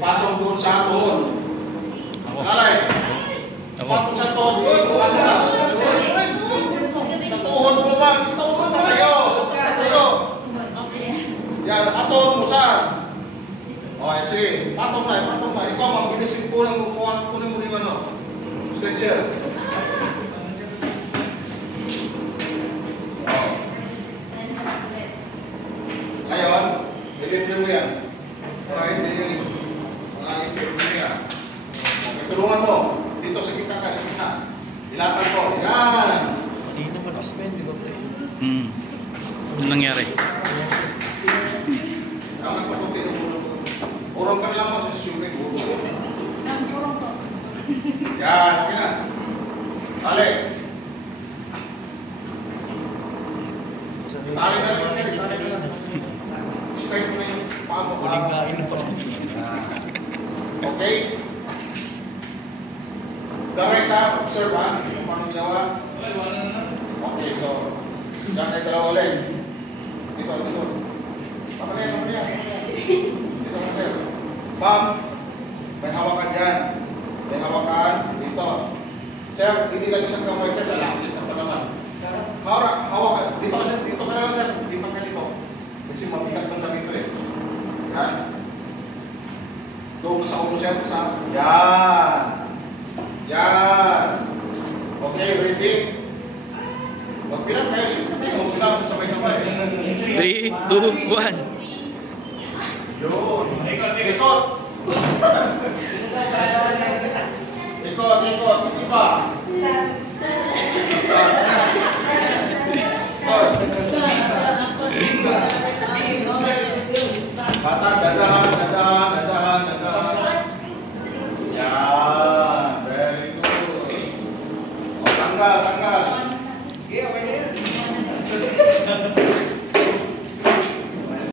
Ipatong doon sa aton. Alay. Ipatong sa aton. Natuhod mo ba? Ituhod na kayo. Yan, aton mo saan? Okay, sige. Patong na, patong na. Ikaw, mabilisin po ng kunin mo rin ano. Stretcher. Ngayon, ilipin mo yan. Para hindi yung mga ilipin mo yan. Tulungan mo. Dito sa kita ka, sa kita. Ilatan ko. Yan. Hindi naman aspen, di ba? Ano nangyari? Ang nagpapunti ng ulo ko. Urong ka na lang mo sa swimming. Urong ko. Yan, okay na. Tali. Tali na lang. Tali na lang. Straight mo na yung paa mo. Huling kain na pala. Okay? The rest ha, observe ha. Yung paano ginawa. Okay, so dyan tayo dalawa ulit. Dito, dito. Pamalihan. Dito na sir. Ma'am, may hawakan dyan. May hawakan dito. Sir, hindi lang isang kamay sir, lalakit na pa naman. Hawakan. Dito ka sir, dito ka lang sir. Lipat ka dito. Kasi mabigat ng sabi ko eh. Yan. Doon ka sa ulo sir, kasama. Yan. Yan. Okay, ready? Magbilang kayo, siyempre tayo. Magbilang sa sabay-sabay. 3, 2, 1. Yun. Ikot. Ikot. Sige pa. Bata, dadahan. Yan. Very good. O, tanggal.